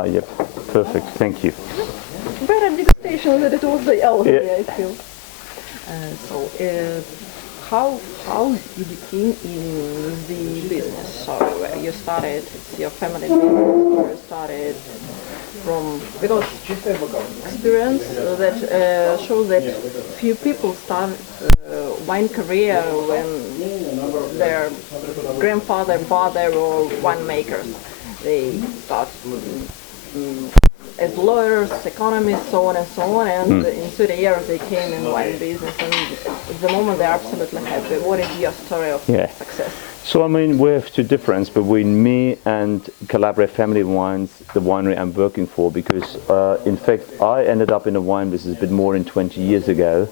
Ah, yep. Perfect. Thank you. Better degustation than it was the elderly, Yeah. I feel. How you became in the business? So you started, it's your family business, or you started from, because experience that shows that few people start wine career when their grandfather, father, or winemakers. They start as lawyers, economists, so on and so on, and in 30 years they came in wine business, and at the moment they're absolutely happy. What is your story of success? So I mean, we have two differences between me and Calabria Family Wines, the winery I'm working for, because in fact I ended up in the wine business a bit more than 20 years ago,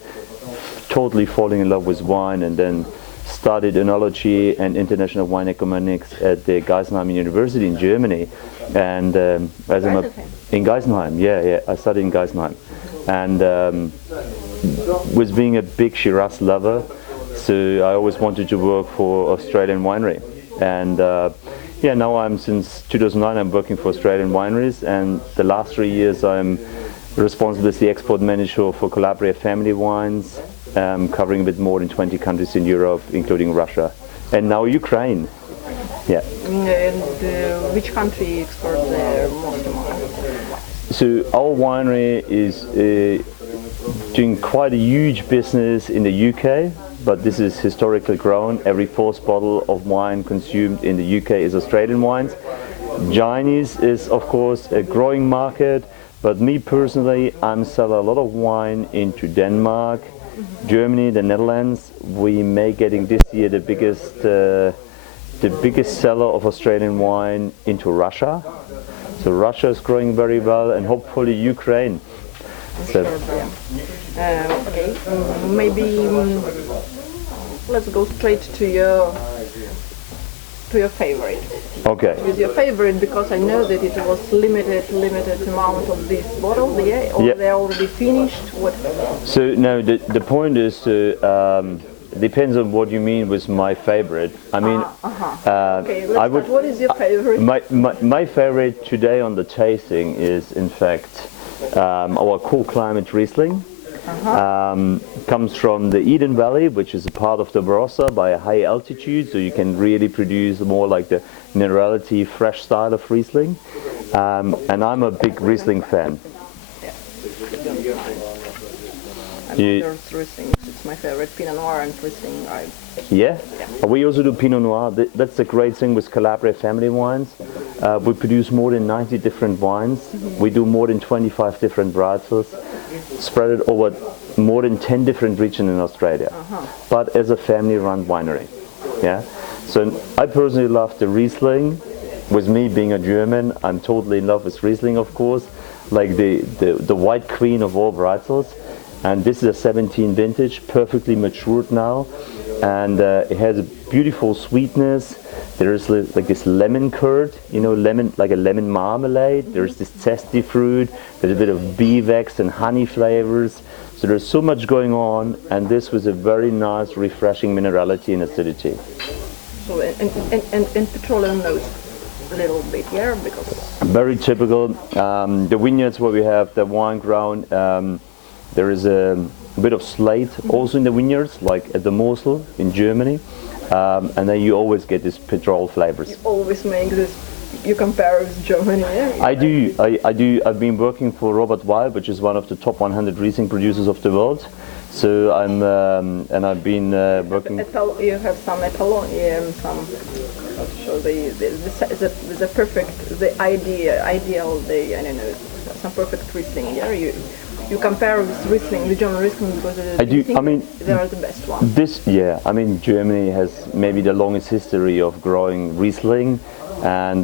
totally falling in love with wine, and then studied enology and international wine economics at the Geisenheim University in Germany. And as in Geisenheim, I studied in Geisenheim, and was being a big Shiraz lover, so I always wanted to work for Australian winery. And now I'm, since 2009, I'm working for Australian wineries, and the last 3 years I'm responsible as the export manager for Calabria Family Wines, covering a bit more than 20 countries in Europe, including Russia, and now Ukraine. Yeah. And which country exports the most amount? So our winery is doing quite a huge business in the UK, but this is historically grown. Every fourth bottle of wine consumed in the UK is Australian wines. Chinese is of course a growing market, but me personally, I'm selling a lot of wine into Denmark, Germany, the Netherlands. We may getting this year the biggest seller of Australian wine into Russia. So Russia is growing very well, and hopefully Ukraine. So, okay, maybe let's go straight to your favorite. okay. Is your favorite, because I know that it was limited amount of these bottles, or they're already finished? What? So no, the point is depends on what you mean with my favorite. I mean, okay, what is your favorite? My favorite today on the tasting is in fact our cool climate Riesling. Comes from the Eden Valley, which is a part of the Barossa by a high altitude, so you can really produce more like the minerality, fresh style of Riesling. And I'm a big Riesling fan. There's Riesling. It's my favorite. Pinot Noir and Riesling. We also do Pinot Noir. That's the great thing with Calabria Family Wines. We produce more than 90 different wines. We do more than 25 different varietals, spread it over more than 10 different regions in Australia, but as a family-run winery. So I personally love the Riesling. With me being a German, I'm totally in love with Riesling, of course, like the white queen of all varietals. And this is a 17 vintage, perfectly matured now, and it has a beautiful sweetness. There is like this lemon curd, lemon, like a lemon marmalade. There's this zesty fruit. There's a bit of beeswax and honey flavors. So there's so much going on, and this was a very nice, refreshing minerality and acidity. So and petroleum notes a little bit here, because very typical. The vineyards where we have the wine ground. There is a bit of slate also in the vineyards, like at the Mosel in Germany, and then you always get these petrol flavors. You always make this, you compare with Germany, I do. I've been working for Robert Weil, which is one of the top 100 Riesling producers of the world. So I'm, and I've been working. You have some etalon, some. So the perfect, the ideal, I don't know, some perfect Riesling. Yeah, you compare with Riesling, the German Riesling, because I mean, they are the best ones. I mean, Germany has maybe the longest history of growing Riesling, and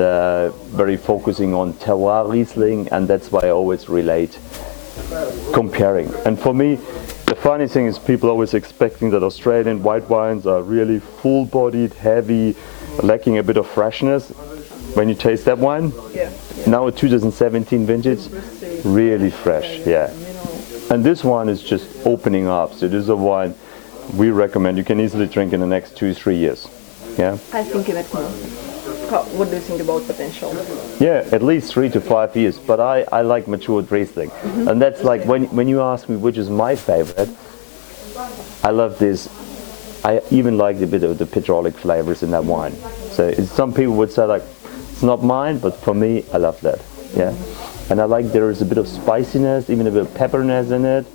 very focusing on terroir Riesling, and that's why I always relate comparing. And for me, the funny thing is people always expecting that Australian white wines are really full-bodied, heavy, lacking a bit of freshness. When you taste that wine, now a 2017 vintage, really fresh, And this one is just opening up. So this is a wine we recommend. You can easily drink in the next 2-3 years. I think it more. What do you think about potential? Yeah, at least 3 to 5 years. But I like matured Riesling, and that's like when you ask me which is my favorite, I love this. I even like a bit of the petrolic flavors in that wine. So some people would say like it's not mine, but for me, I love that. Yeah, and I like there is a bit of spiciness, even a bit of pepperiness in it.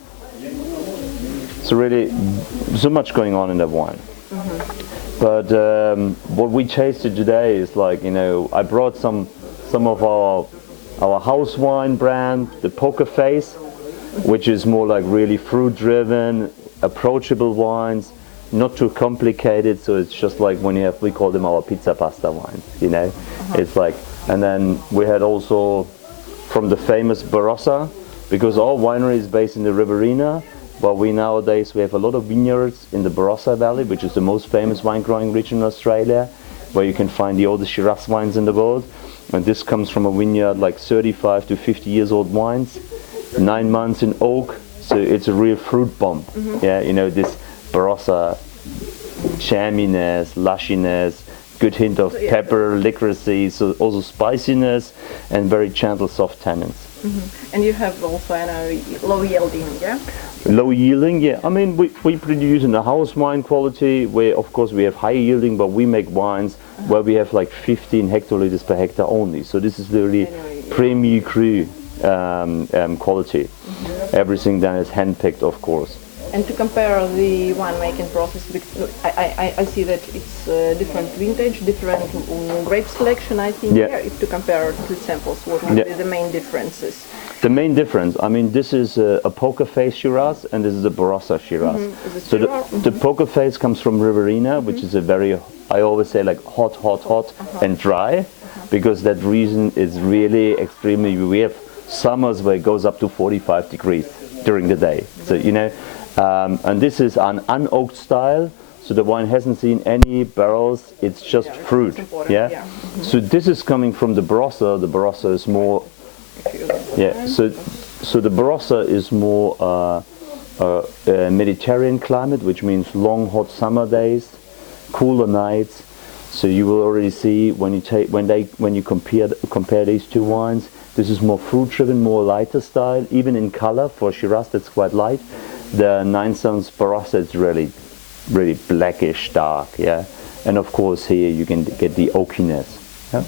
So really, so much going on in that wine. But what we tasted today is like, you know, I brought some of our house wine brand, the Poker Face, which is more like really fruit-driven, approachable wines, not too complicated. So it's just like when you have, we call them our pizza pasta wines, you know. It's like, and then we had also from the famous Barossa, because our winery is based in the Riverina. But nowadays we have a lot of vineyards in the Barossa Valley, which is the most famous wine growing region in Australia, where you can find the oldest Shiraz wines in the world. And this comes from a vineyard like 35 to 50 years old wines, 9 months in oak, so it's a real fruit bomb. Yeah, you know, this Barossa jamminess, lushiness, good hint of pepper, licorice, so also spiciness, and very gentle, soft tannins. And you have also a low yielding, yeah? Low yielding, yeah. I mean, we produce in the house wine quality, where of course we have high yielding, but we make wines where we have like 15 hectoliters per hectare only. So this is really Premier Cru quality. Everything then is handpicked, of course. And to compare the winemaking process, I see that it's different vintage, different grape selection, I think. Yeah. If to compare two samples, what would be the main differences? The main difference, I mean, this is a Poker Face Shiraz, and this is a Barossa Shiraz. So the Poker Face comes from Riverina, which is a very, I always say like hot, and dry, because that reason is really extremely, we have summers where it goes up to 45 degrees during the day. So, you know, and this is an unoaked style, so the wine hasn't seen any barrels, it's just fruit. Yeah. So this is coming from the Barossa. The Barossa is more, so the Barossa is more Mediterranean climate, which means long hot summer days, cooler nights. So you will already see when you compare these two wines, this is more fruit driven, more lighter style, even in color. For Shiraz that's quite light. The 9 Zones Barossa is really blackish dark, yeah. And of course here you can get the oakiness. Yeah?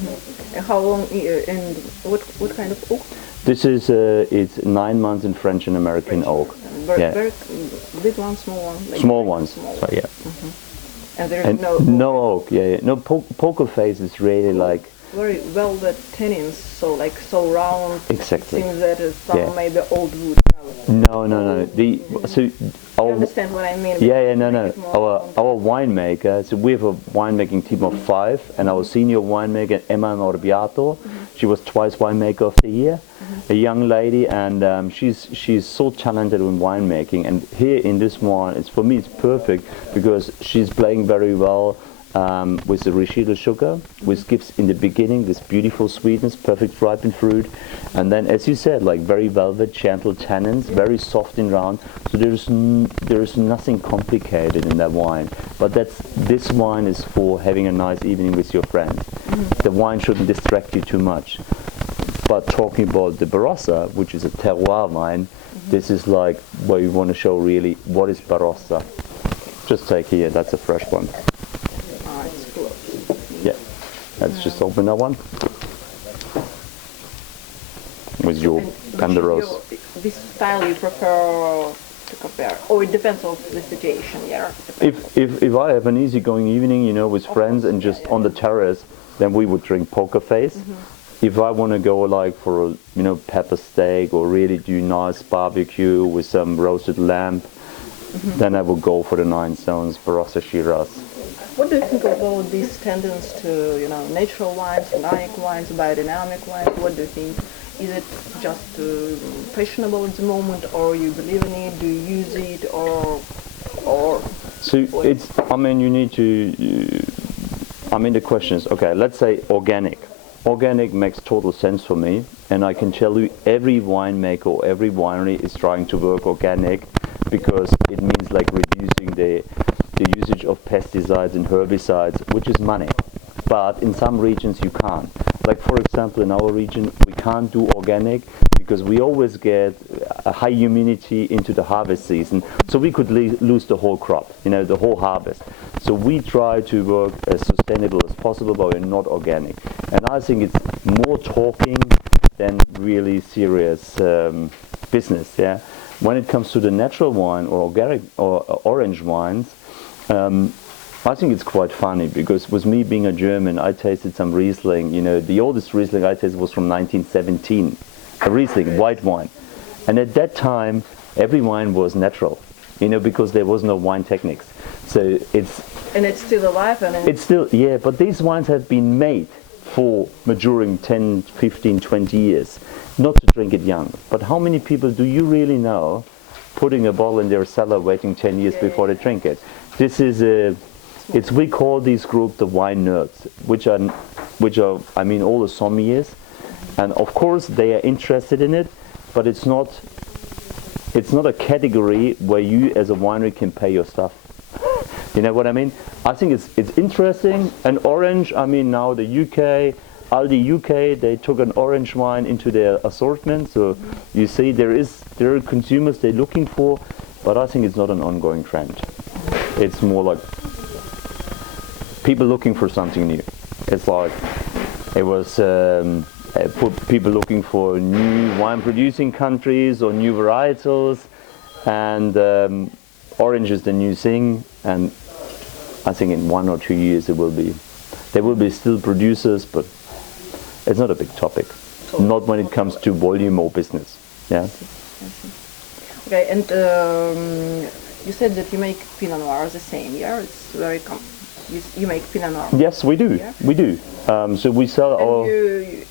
How long and what kind of oak? This is it's 9 months in French and American oak. Very big one, small one. Like small ones. So, yeah. And there is no oak. Yeah. No Poker Face is really like very velvet tannins, so like so round. Exactly. It seems that some maybe old wood. No. You understand what I mean? No. Our winemaker, so we have a winemaking team of 5, and our senior winemaker, Emma Norbiato, she was twice winemaker of the year, a young lady, and she's so talented in winemaking. And here in this wine, for me it's perfect because she's playing very well with the Rishido sugar, which gives in the beginning this beautiful sweetness, perfect ripened fruit, and then, as you said, like very velvet, gentle tannins, very soft and round. So there's nothing complicated in that wine. But this wine is for having a nice evening with your friends. The wine shouldn't distract you too much. But talking about the Barossa, which is a terroir wine, this is like where you want to show really what is Barossa. Just take here, that's a fresh one. Yeah, let's just open that one with your Pandaros. This style you prefer to compare, or it depends on the situation, yeah? If I have an easygoing evening, you know, with friends and just on the terrace, then we would drink Poker Face. If I want to go like for a, you know, pepper steak or really do nice barbecue with some roasted lamb, then I would go for the 9 Zones Barossa Shiraz. What do you think about this tendency to, you know, natural wines, organic wines, biodynamic wines? What do you think? Is it just fashionable at the moment, or you believe in it? Do you use it, or? So it's. I mean, you need to. I mean, the question is, okay. Let's say organic. Organic makes total sense for me, and I can tell you, every winemaker or every winery is trying to work organic because it means like reducing the usage of pesticides and herbicides, which is money. but in some regions you can't. Like for example, in our region, we can't do organic because we always get a high humidity into the harvest season, so we could lose the whole crop, the whole harvest. So we try to work as sustainable as possible, but we're not organic. And I think it's more talking than really serious business. Yeah. When it comes to the natural wine or organic or orange wines, I think it's quite funny because with me being a German, I tasted some Riesling. The oldest Riesling I tasted was from 1917, a Riesling, white wine. And at that time, every wine was natural, because there was no wine techniques. So And it's still alive? It's still, yeah, but these wines have been made for maturing 10, 15, 20 years, not to drink it young. But how many people do you really know putting a bottle in their cellar waiting 10 years before they drink it? This is we call this group the wine nerds, which are all the sommeliers, and of course they are interested in it, but it's not a category where you as a winery can pay your stuff. You know what I mean? I think it's interesting. And orange, now the UK, Aldi UK, they took an orange wine into their assortment. So you see there are consumers they're looking for, but I think it's not an ongoing trend. It's more like people looking for something new. It's like it was people looking for new wine producing countries or new varietals, and orange is the new thing. And I think in 1 or 2 years there will be still producers, but it's not a big topic. Not when it comes to volume or business. Yeah. Okay, and you said that you make Pinot Noir the same year. It's very you make Pinot Noir. Yes, we do. Yeah? We do. So we sell our. You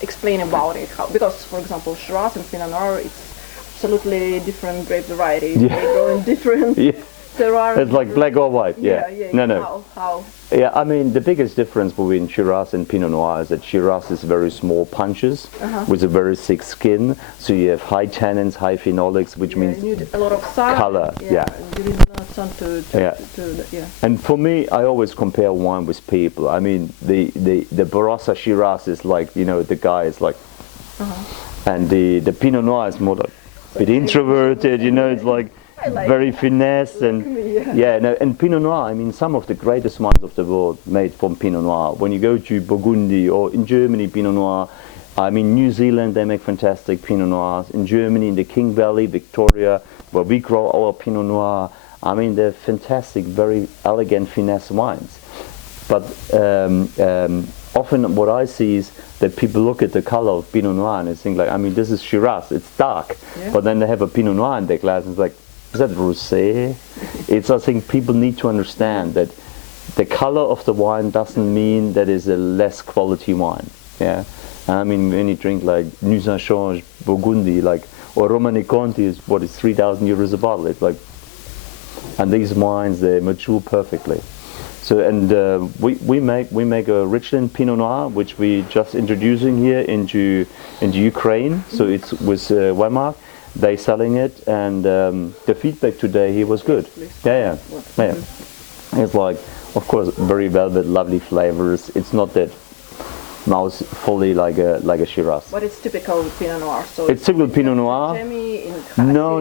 explain about it, because for example, Shiraz and Pinot Noir, it's absolutely different grape varieties. Yeah. They grow in different. Yeah. Terroir. It's like black or white. Yeah. No. How? Yeah, the biggest difference between Shiraz and Pinot Noir is that Shiraz is very small punches with a very thick skin, so you have high tannins, high phenolics, which means you need a lot of sun. Color. Yeah. And you need a lot of sun to And for me, I always compare wine with people. The Barossa Shiraz is like, the guy is like, and the Pinot Noir is more like a bit introverted, it's like very finesse and and Pinot Noir. Some of the greatest wines of the world made from Pinot Noir. When you go to Burgundy or in Germany, Pinot Noir. New Zealand, they make fantastic Pinot Noirs. In Germany, in the King Valley, Victoria, where we grow our Pinot Noir, they're fantastic, very elegant finesse wines. But often what I see is that people look at the color of Pinot Noir and they think like, this is Shiraz, it's dark. Yeah. But then they have a Pinot Noir in their glass and it's like, is that rosé? I think people need to understand that the color of the wine doesn't mean that it's a less quality wine. Yeah. When you drink like Nuits-Change, Burgundy, or Romanée Conti is 3,000 euros a bottle. It's like, and these wines, they mature perfectly. So, and we make a Richland Pinot Noir, which we just introducing here into Ukraine. So it's with Weimar. They selling it, and the feedback today here was good. Yeah. It's like, of course, very velvet, lovely flavors. It's not that mouth fully like a Shiraz. But it's typical Pinot Noir. So it's typical Pinot Noir. No,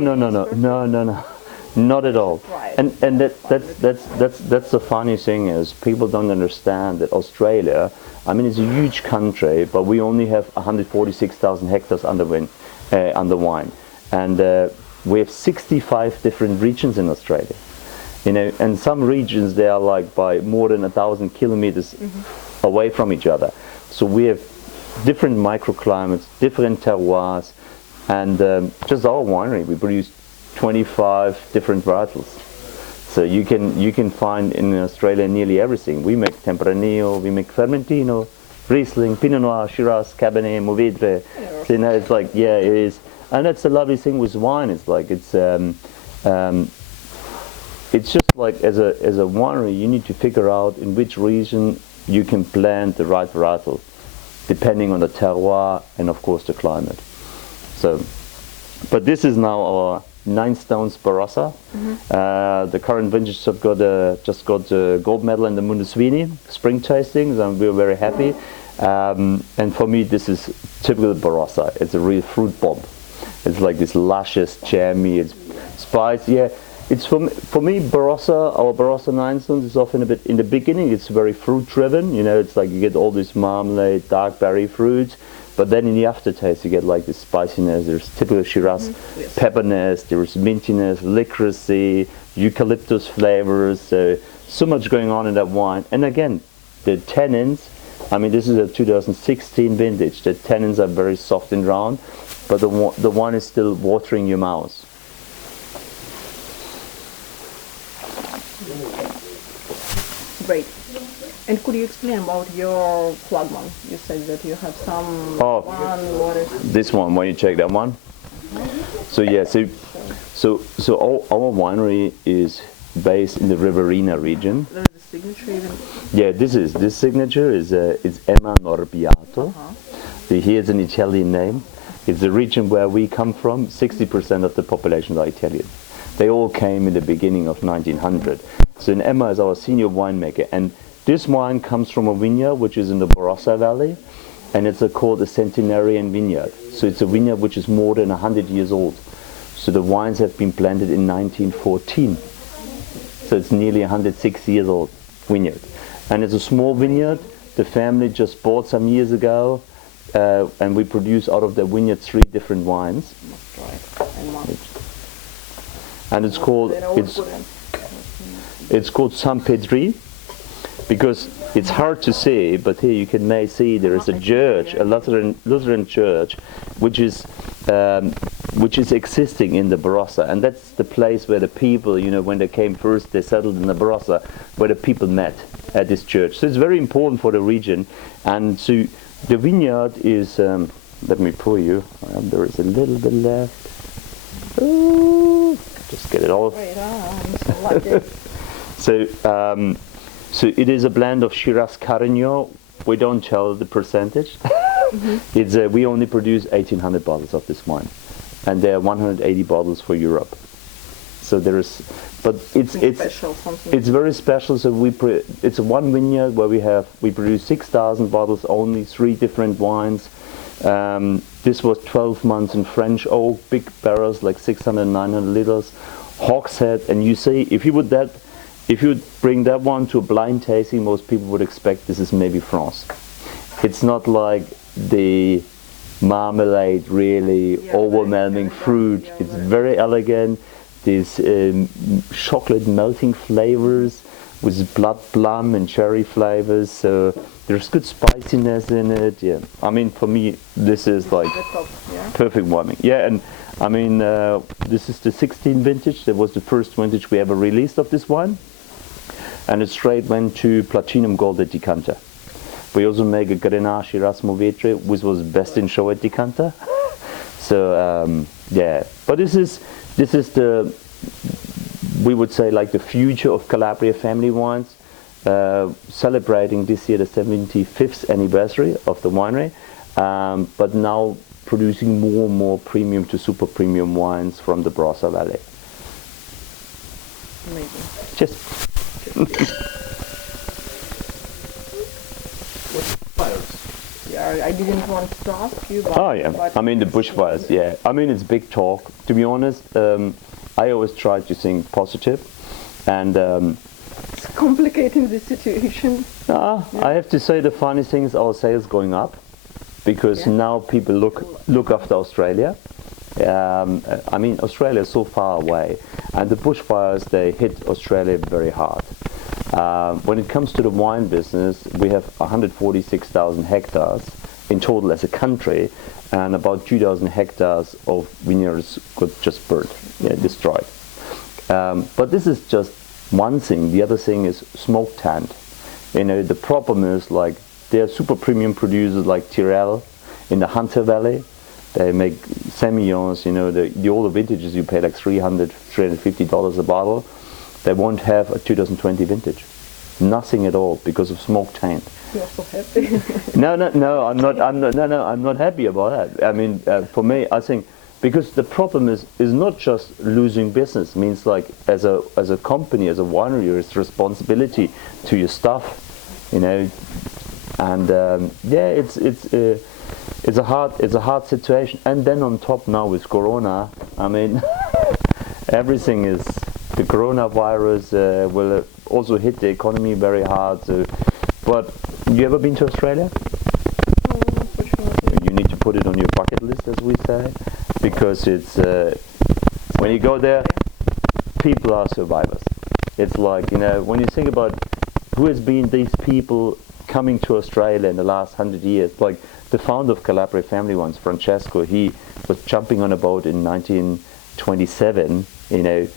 not at all. Right. And that's the funny thing is people don't understand that Australia, it's a huge country, but we only have 146,000 hectares under wine. And we have 65 different regions in Australia. And some regions they are like by more than 1,000 kilometers away from each other. So we have different microclimates, different terroirs, and just our winery, we produce 25 different varietals. So you can find in Australia nearly everything. We make Tempranillo, we make Fermentino, Riesling, Pinot Noir, Shiraz, Cabernet, Mourvedre. So it's like, it is. And that's the lovely thing with wine. It's like it's just like as a winery, you need to figure out in which region you can plant the right varietal, depending on the terroir and of course the climate. So, but this is now 9 stones Barossa. The current vintage have just got a gold medal in the Mundusvini spring tastings, and we're very happy. And for me, this is typical Barossa. It's a real fruit bomb. It's like this luscious, jammy, it's spicy. Yeah, it's for me Barossa, our Barossa 9 stones is often a bit, in the beginning it's very fruit driven, you know, it's like you get all this marmalade, dark berry fruits, but then in the aftertaste you get like this spiciness. There's typical Shiraz pepperness, there's mintiness, licorice, eucalyptus flavors, so much going on in that wine. And again, the tannins, I mean, this is a 2016 vintage. The tannins are very soft and round, but the wine is still watering your mouth. Great. And could you explain about your flagman? You said that you have some what is this one, when you check that one. So yeah, so our winery is based in the Riverina region. There's a signature even. Yeah, this signature is Emma Norbiato. Here's an Italian name. It's the region where we come from. 60% of the population are Italian. They all came in the beginning of 1900. So Emma is our senior winemaker, and this wine comes from a vineyard which is in the Barossa Valley, and it's called a centenarian vineyard. So it's a vineyard which is more than 100 years old. So the wines have been planted in 1914. So it's nearly 106 years old vineyard. And it's a small vineyard. The family just bought some years ago, and we produce out of the vineyard 3 different wines. And it's called San Pedri, because it's hard to see, but here you may see there is a church, a Lutheran church, which is existing in the Barossa, and that's the place where the people, you know, when they came first, they settled in the Barossa, where the people met at this church. So it's very important for the region, and so the vineyard is. Let me pour you. There is a little bit left. Ooh, just get it all. So it is a blend of Shiraz Carignan. We don't tell the percentage. It's we only produce 1,800 bottles of this wine, and there are 180 bottles for Europe. So there is, but it's very special. So it's one vineyard where we produce 6,000 bottles, only 3 different wines. This was 12 months in French oak, big barrels, like 600, 900 liters, hogshead, and you see if you would bring that one to a blind tasting, most people would expect this is maybe France. It's not like the marmalade, really overwhelming fruit. It's very elegant. These chocolate melting flavors with blood plum and cherry flavors. So there's good spiciness in it. Yeah, I mean, for me, this is like perfect wine. Yeah, and I mean, this is the 16 vintage. That was the first vintage we ever released of this wine. And it straight went to Platinum Gold at decanter. We also make a Grenache Shiraz Mouvetre, which was best in show at decanter. So yeah, but this is the, we would say, like the future of Calabria family wines, celebrating this year the 75th anniversary of the winery, but now producing more and more premium to super premium wines from the Barossa Valley. Amazing. Just. Yeah, I didn't want to ask you, but... Oh yeah, I mean the bushfires, yeah. I mean it's big talk. To be honest, I always try to think positive, and... it's complicating the situation. I have to say the funny thing is our sales going up, because now people look after Australia. I mean, Australia is so far away, and the bushfires, they hit Australia very hard. When it comes to the wine business, we have 146,000 hectares in total as a country, and about 2,000 hectares of vineyards got just burned, destroyed. But this is just one thing. The other thing is smoke taint. You know, the problem is, like, there are super premium producers like Tyrrell in the Hunter Valley. They make Semillons, you know, the older vintages you pay like $350 a bottle. They won't have a 2020 vintage. Nothing at all because of smoke taint. You're so happy. No, I'm not happy about that. I mean, for me, I think because the problem is not just losing business. It means like as a company, as a winery, there's responsibility to your staff, you know, and it's a hard situation. And then on top now with Corona, I mean, everything is, the coronavirus will also hit the economy very hard. So, but you ever been to Australia? Unfortunately. You need to put it on your bucket list, as we say, because it's when you go there, people are survivors. It's like, you know, when you think about who has been these people coming to Australia in the last 100 years, like the founder of Calabria family once, Francesco, he was jumping on a boat in 1927, you know,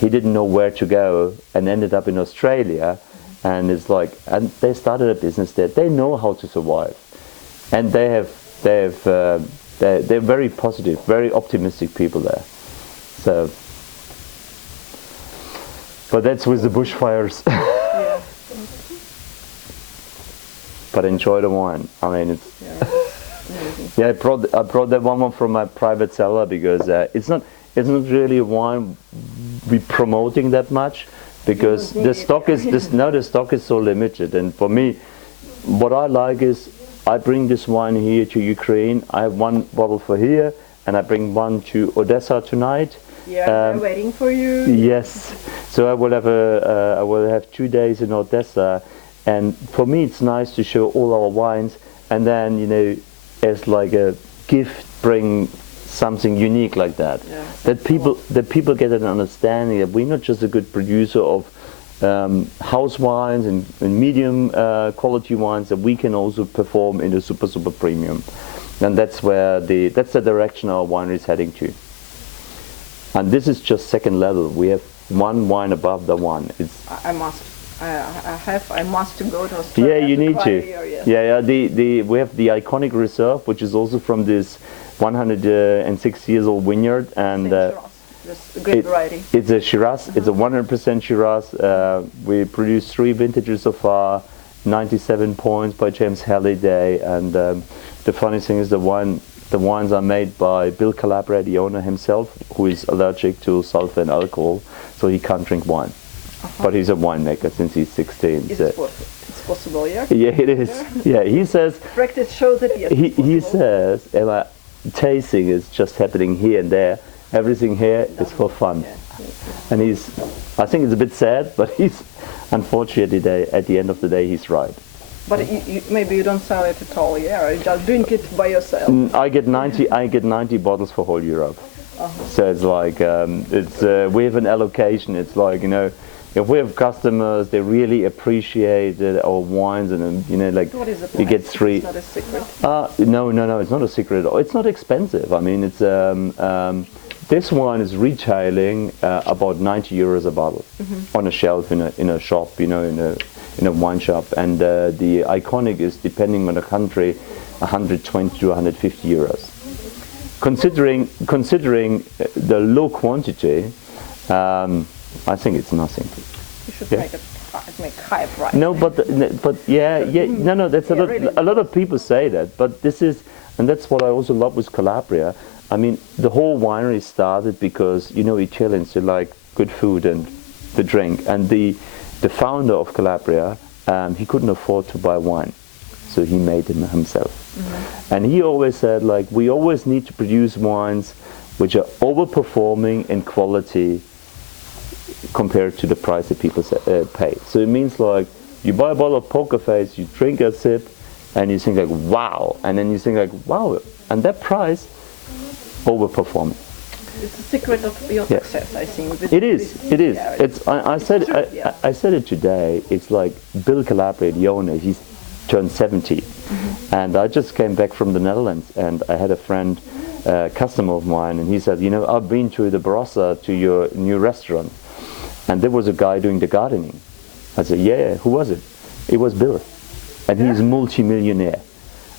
he didn't know where to go and ended up in Australia, and it's like, and they started a business there. They know how to survive, and they're very positive, very optimistic people there. So, but that's with the bushfires. Yeah. But enjoy the wine. I mean, it's Amazing. yeah. I brought that one from my private cellar because it's not really a wine we promoting that much, because the stock is the stock is so limited. And for me, what I like is I bring this wine here to Ukraine. I have one bottle for here, and I bring one to Odessa tonight. Yeah, they're waiting for you. Yes, so I will have 2 days in Odessa, and for me it's nice to show all our wines, and then, you know, as like a gift, bring something unique like that. Yeah, That people get an understanding that we're not just a good producer of house wines and medium quality wines, that we can also perform in the super premium, and that's the direction our winery is heading to. And this is just second level. We have one wine above the one. I must go to Australia. Yeah, you need to. Yes. Yeah. We have the iconic reserve, which is also from this 106 years old vineyard, and That's a great variety. it's a Shiraz. It's a 100% Shiraz. We produced 3 vintages so far, 97 points by James Halliday, and the funny thing is the wines are made by Bill Calabria, the owner himself, who is allergic to sulfur and alcohol, so he can't drink wine. But he's a winemaker since he's 16. Is So. it's possible, yeah? Yeah, it is. Yeah, he says. Practice shows that yes. He says, Emma, tasting is just happening here and there. Everything here is for fun. Yeah. And I think it's a bit sad, but unfortunately, at the end of the day, he's right. But maybe you don't sell it at all, yeah? Or you just drink it by yourself? I get 90 bottles for whole Europe. So it's like, we have an allocation. It's like, you know, if we have customers, they really appreciate our wines, and you know, like What is the price? you get 3. It's not a secret. No, it's not a secret at all. It's not expensive. I mean, it's this wine is retailing about 90 euros a bottle on a shelf in a shop, you know, in a wine shop, and the iconic is, depending on the country, 120 to 150 euros. Considering the low quantity, I think it's nothing. You should make high price. No, but no. That's really. a lot of people say that, but this is, and that's what I also love with Calabria. I mean, the whole winery started because, you know, Italians, they like good food and the drink, and the founder of Calabria, he couldn't afford to buy wine, so he made them himself. And he always said, like, we always need to produce wines which are overperforming in quality compared to the price that people pay. So it means, like, you buy a bottle of Poker Face, you drink a sip, and you think like, wow, and then you think like, wow, and that price overperforming. It's the secret of your success, I think. It is. Yeah, It's. I said it today. It's like Bill Calabria, the owner. He's turned 70, and I just came back from the Netherlands, and I had a friend, customer of mine, and he said, you know, I've been to the Barossa, to your new restaurant, and there was a guy doing the gardening. I said, yeah, who was it? It was Bill, and he's multi-millionaire,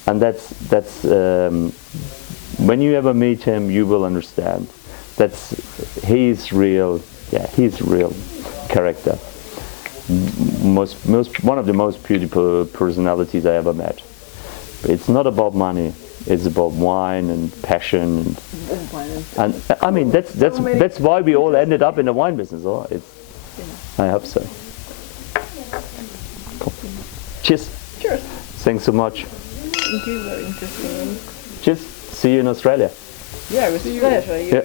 and that's when you ever meet him, you will understand. He's real. Yeah, he's real character. One of the most beautiful personalities I ever met. It's not about money. It's about wine and passion, and I mean that's why we all ended up in the wine business. Oh, I hope so. Cool. Cheers. Cheers. Thanks so much. Thank you. Very interesting. Cheers. See you in Australia. Yeah, it was a pleasure.